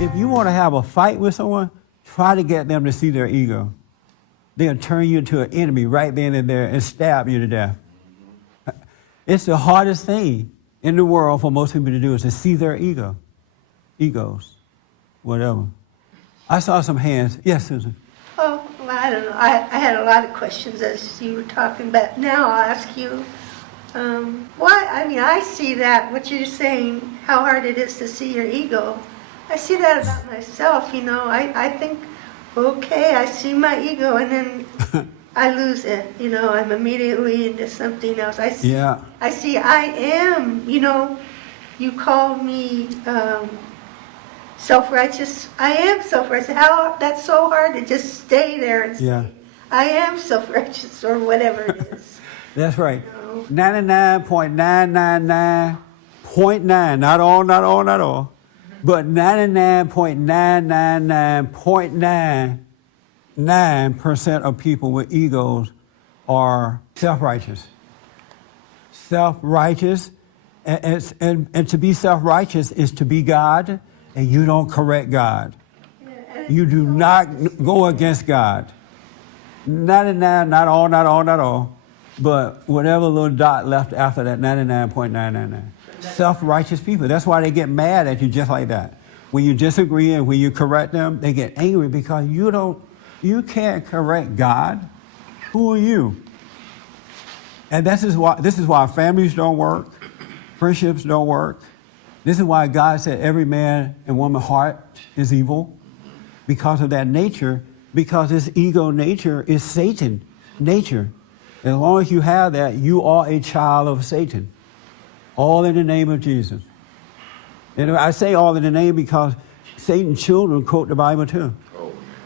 If you want to have a fight with someone, try to get them to see their ego. They'll turn you into an enemy right then and there and stab you to death. It's the hardest thing in the world for most people to do is to see their egos, whatever. I saw some hands. Yes, Susan. Oh, well, I don't know. I had a lot of questions as you were talking, but now I'll ask you, I see that, what you're saying, how hard it is to see your ego. I see that about myself, I think, okay, I see my ego, and then I lose it, I'm immediately into something else. I see I am, you called me self-righteous. I am self-righteous. How, that's so hard to just stay there and say, I am self-righteous, or whatever it is. That's right. 99.999.9, not all, but 99.999.9% of people with egos are self-righteous. Self-righteous, and to be self-righteous is to be God, and you don't correct God. You do not go against God. 99, not all, but whatever little dot left after that, 99.999. Self-righteous people. That's why they get mad at you just like that. When you disagree and when you correct them, they get angry because you can't correct God. Who are you? And this is why families don't work, friendships don't work. This is why God said every man and woman's heart is evil, because of that nature, because this ego nature is Satan nature. As long as you have that, you are a child of Satan. All in the name of Jesus. And I say all in the name because Satan's children quote the Bible too.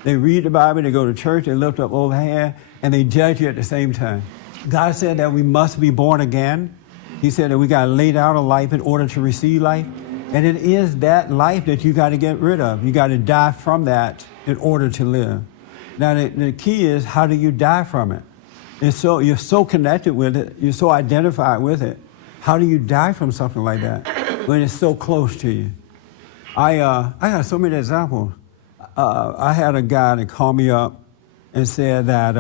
They read the Bible, they go to church, they lift up over hand, and they judge you at the same time. God said that we must be born again. He said that we got to lay down a life in order to receive life. And it is that life that you got to get rid of. You got to die from that in order to live. Now, the key is, how do you die from it? You're so connected with it, you're so identified with it. How do you die from something like that when it's so close to you? I got so many examples. I had a guy that called me up and said that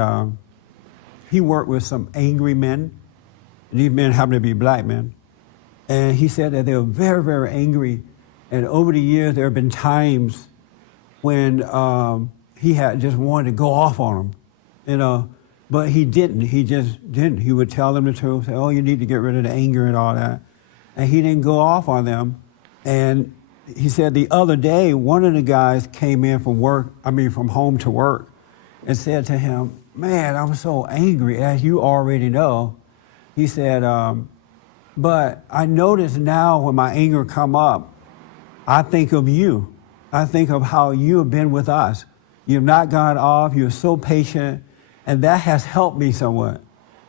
he worked with some angry men. These men happened to be black men. And he said that they were very, very angry. And over the years, there have been times when he had just wanted to go off on them, But he didn't. He just didn't. He would tell them the truth, say, oh, you need to get rid of the anger and all that. And he didn't go off on them. And he said the other day, one of the guys came in from home to work, and said to him, man, I'm so angry, as you already know. He said, but I notice now when my anger come up, I think of you. I think of how you have been with us. You've not gone off. You're so patient. And that has helped me somewhat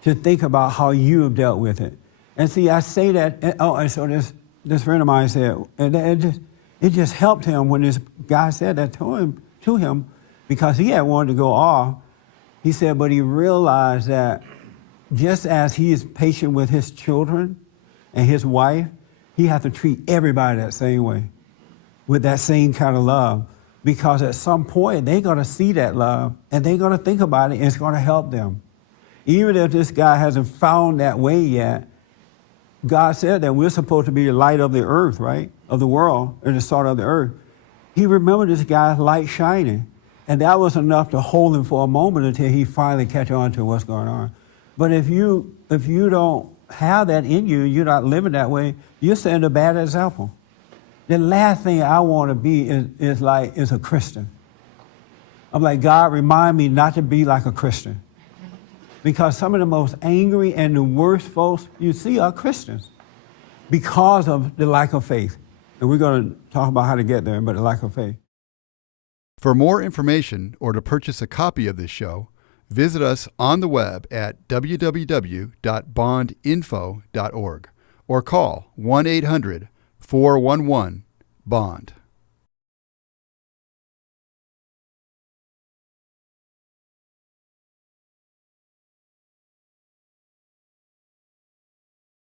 to think about how you have dealt with it. And see, I say that, and so this friend of mine said, and it just helped him when this guy said that to him, because he had wanted to go off. He said, but he realized that just as he is patient with his children and his wife, he has to treat everybody that same way, with that same kind of love. Because at some point, they're going to see that love, and they're going to think about it, and it's going to help them. Even if this guy hasn't found that way yet, God said that we're supposed to be the light of the earth, right? Of the world, and the salt of the earth. He remembered this guy's light shining, and that was enough to hold him for a moment until he finally catch on to what's going on. But if you don't have that in you, you're not living that way, you're setting a bad example. The last thing I want to be is a Christian. I'm like, God, remind me not to be like a Christian. Because some of the most angry and the worst folks you see are Christians because of the lack of faith. And we're going to talk about how to get there, but the lack of faith. For more information or to purchase a copy of this show, visit us on the web at www.bondinfo.org or call 1-800-411-BOND.